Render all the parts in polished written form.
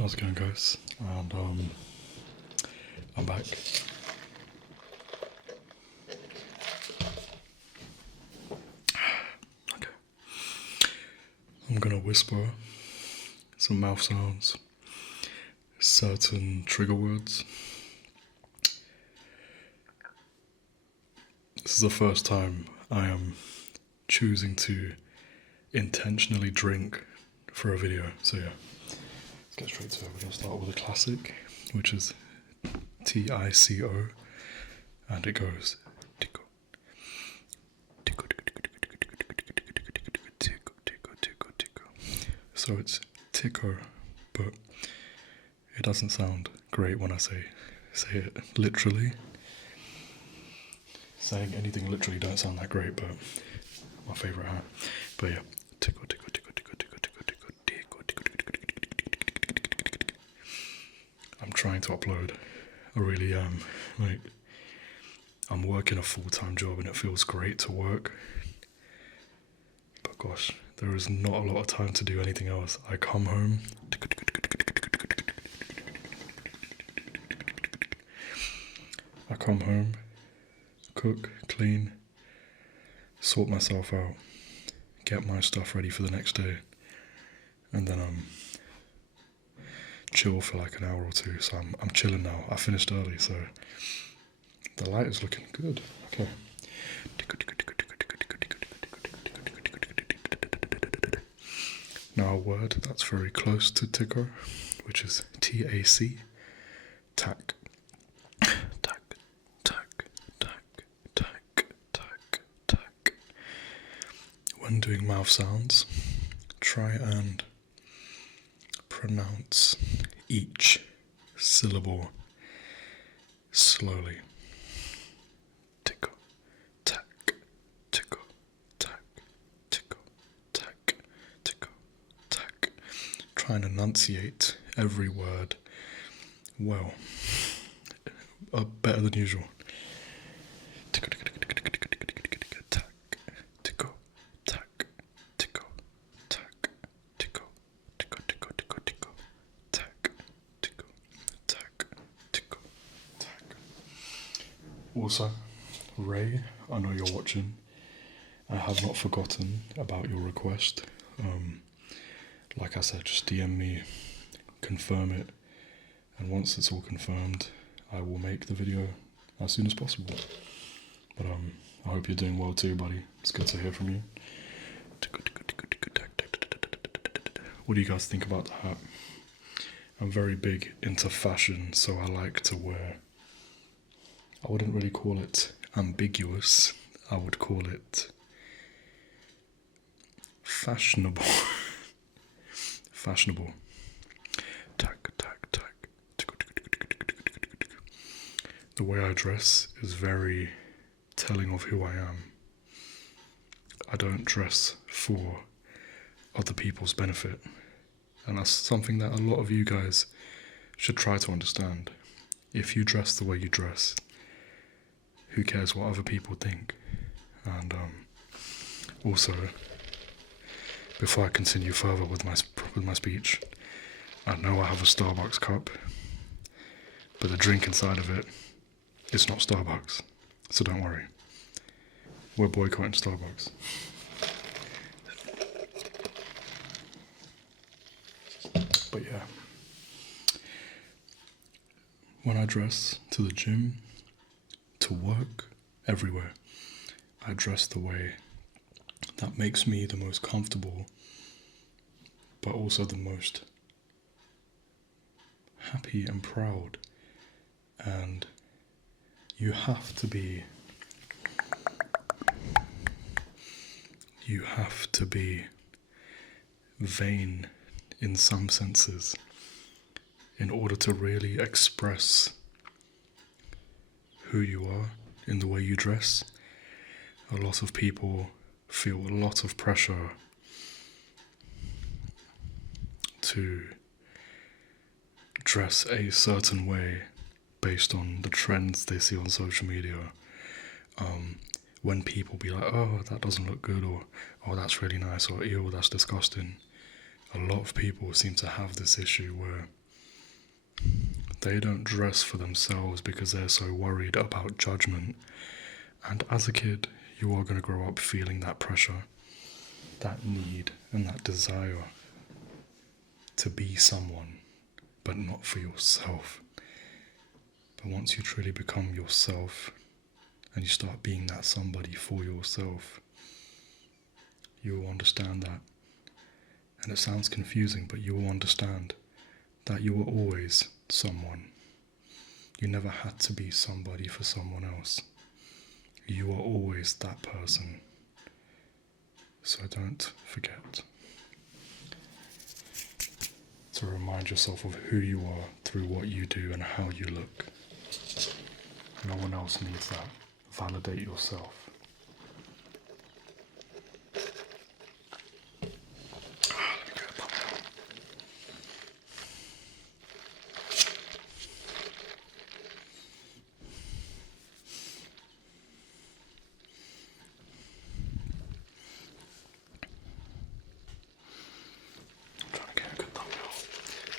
How's it going, guys? And I'm back. Okay. I'm gonna whisper some mouth sounds, certain trigger words. This is the first time I am choosing to intentionally drink for a video, so yeah. Let's get straight to it. We're going to start with a classic, which is 𝗧𝗛𝗓𝗔𝗟, and it goes tico, tico, tico, tico, tico, tico. So it's tico, but it doesn't sound great when I say it literally. Saying anything literally don't sound that great, but my favourite hat. But yeah, tico, tico, tico, tico, tico, tico, tico, tico, tico, tico, tico. I'm trying to upload. I really am. Like, I'm working a full-time job and it feels great to work. But gosh, there is not a lot of time to do anything else. I come home. Cook, clean, sort myself out, get my stuff ready for the next day, and then chill for like an hour or two. So I'm chilling now. I finished early, so the light is looking good. Okay. Now a word that's very close to tico, which is TAC, tack. When doing mouth sounds, try and pronounce each syllable slowly. Tico, tack, tico, tack, tico, tack, tico, tack. Try and enunciate every word well, better than usual. Tico, tico, tico, tico, tico, tico, tico, tico, tack, tico, tack, tico, tack, tico, tico, tico, tico, tico, tack, tico, tack, tico, tack. Also, Ray, I know you're watching. I have not forgotten about your request. Like I said, just DM me, confirm it, and once it's all confirmed, I will make the video as soon as possible. But I hope you're doing well too, buddy. It's good to hear from you. What do you guys think about the hat? I'm very big into fashion, so I like to wear, I wouldn't really call it ambiguous, I would call it fashionable. Fashionable. Tack, tack, tack. The way I dress is very telling of who I am. I don't dress for other people's benefit, and that's something that a lot of you guys should try to understand. If you dress the way you dress, who cares what other people think? And also, before I continue further with my speech, I know I have a Starbucks cup, but the drink inside of it is not Starbucks, so don't worry. We're boycotting Starbucks. But yeah, when I dress to the gym, to work, everywhere, I dress the way that makes me the most comfortable, but also the most happy and proud. And you have to be vain in some senses in order to really express who you are in the way you dress. A lot of people feel a lot of pressure to dress a certain way based on the trends they see on social media. When people be like, oh, that doesn't look good, or oh, that's really nice, or ew, that's disgusting. A lot of people seem to have this issue where They don't dress for themselves because they're so worried about judgment. And as a kid, you are going to grow up feeling that pressure, that need, and that desire to be someone, but not for yourself. But once you truly become yourself and you start being that somebody for yourself, you will understand that. And it sounds confusing, but you will understand that you were always someone. You never had to be somebody for someone else. You are always that person. So don't forget to remind yourself of who you are through what you do and how you look. No one else needs that. Validate yourself.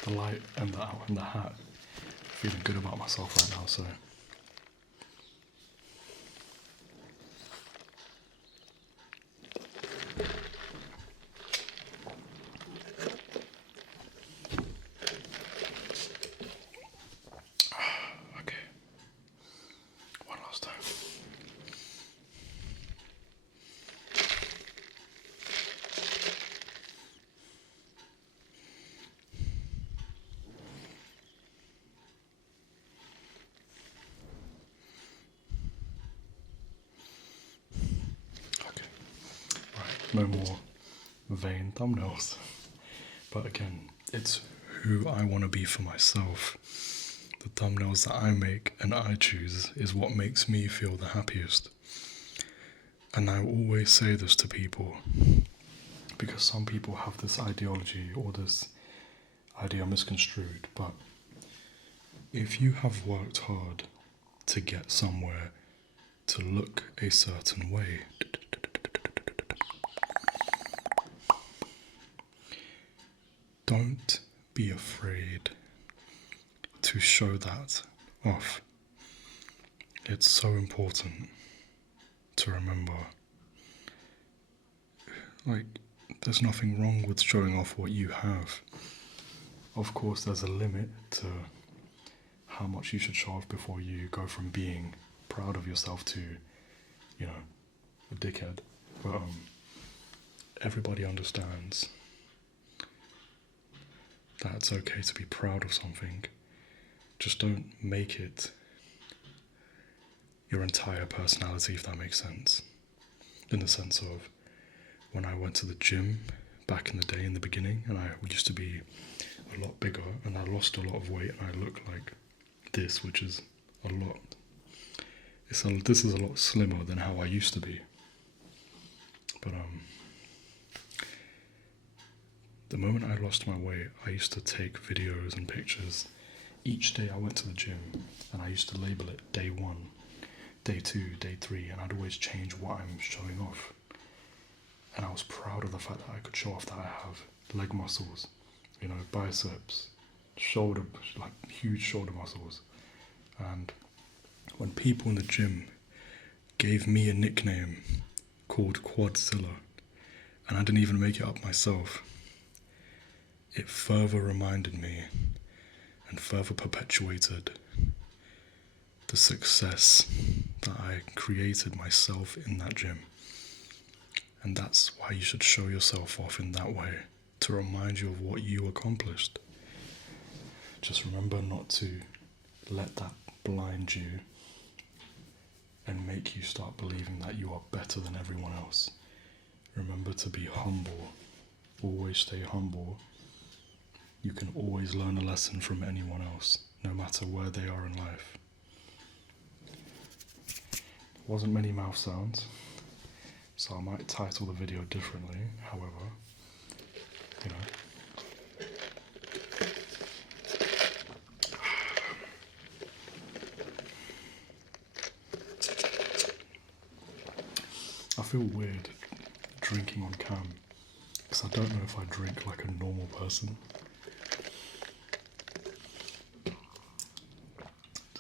The light and the hat. Feeling good about myself right now, so. Okay. One last time. No more vain thumbnails. But again, it's who I want to be for myself. The thumbnails that I make and I choose is what makes me feel the happiest. And I always say this to people, because some people have this ideology or this idea misconstrued, but if you have worked hard to get somewhere, to look a certain way, don't be afraid to show that off. It's so important to remember. Like, there's nothing wrong with showing off what you have. Of course, there's a limit to how much you should show off before you go from being proud of yourself to, you know, a dickhead. But everybody understands that it's okay to be proud of something. Just don't make it your entire personality, if that makes sense. In the sense of, when I went to the gym back in the day, in the beginning, and I used to be a lot bigger, and I lost a lot of weight, and I look like this, which is a lot. This is a lot slimmer than how I used to be. But the moment I lost my weight, I used to take videos and pictures. Each day I went to the gym, and I used to label it day 1, day 2, day 3, and I'd always change what I'm showing off. And I was proud of the fact that I could show off that I have leg muscles, you know, biceps, shoulder, like huge shoulder muscles. And when people in the gym gave me a nickname called 𝗧𝗛𝗚, and I didn't even make it up myself, it further reminded me and further perpetuated the success that I created myself in that gym. And that's why you should show yourself off in that way, to remind you of what you accomplished. Just remember not to let that blind you and make you start believing that you are better than everyone else. Remember to be humble. Always stay humble. You can always learn a lesson from anyone else, no matter where they are in life. Wasn't many mouth sounds, so I might title the video differently, however, you know. I feel weird drinking on cam, because I don't know if I drink like a normal person.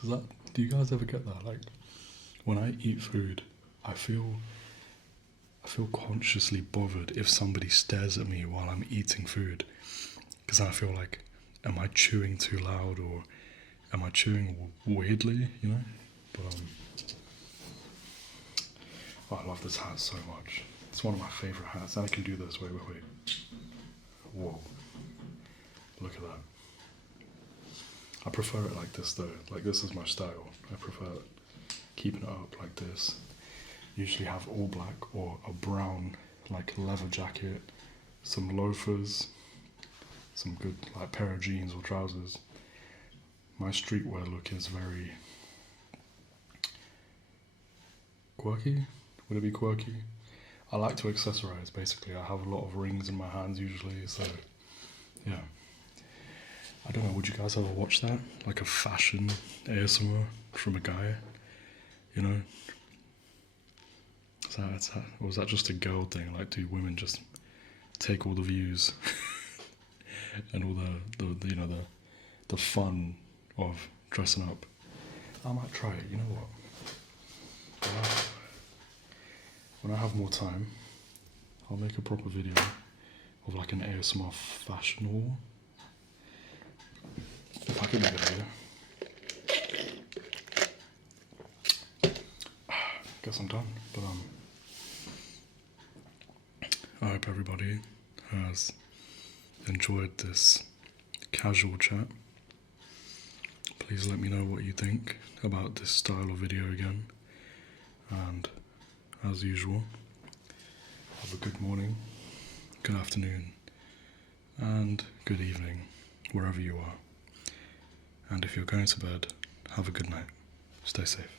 Do you guys ever get that? Like, when I eat food, I feel consciously bothered if somebody stares at me while I'm eating food, because I feel like, am I chewing too loud or am I chewing weirdly? You know. But oh, I love this hat so much. It's one of my favourite hats, and I can do this. Wait. Whoa. Look at that. I prefer it like this though. Like, this is my style. I prefer keeping it up like this. Usually have all black or a brown like leather jacket, some loafers, some good like pair of jeans or trousers. My streetwear look is very quirky. Would it be quirky? I like to accessorize, basically. I have a lot of rings in my hands usually, so yeah. I don't know, would you guys ever watch that? Like a fashion ASMR from a guy, you know? Or was that just a girl thing? Like, do women just take all the views and all the fun of dressing up? I might try it, you know what? When I have more time, I'll make a proper video of like an ASMR fashion haul. If I could make a video. Guess I'm done, but I hope everybody has enjoyed this casual chat. Please let me know what you think about this style of video again, and as usual, have a good morning, good afternoon, and good evening, wherever you are. And if you're going to bed, have a good night. Stay safe.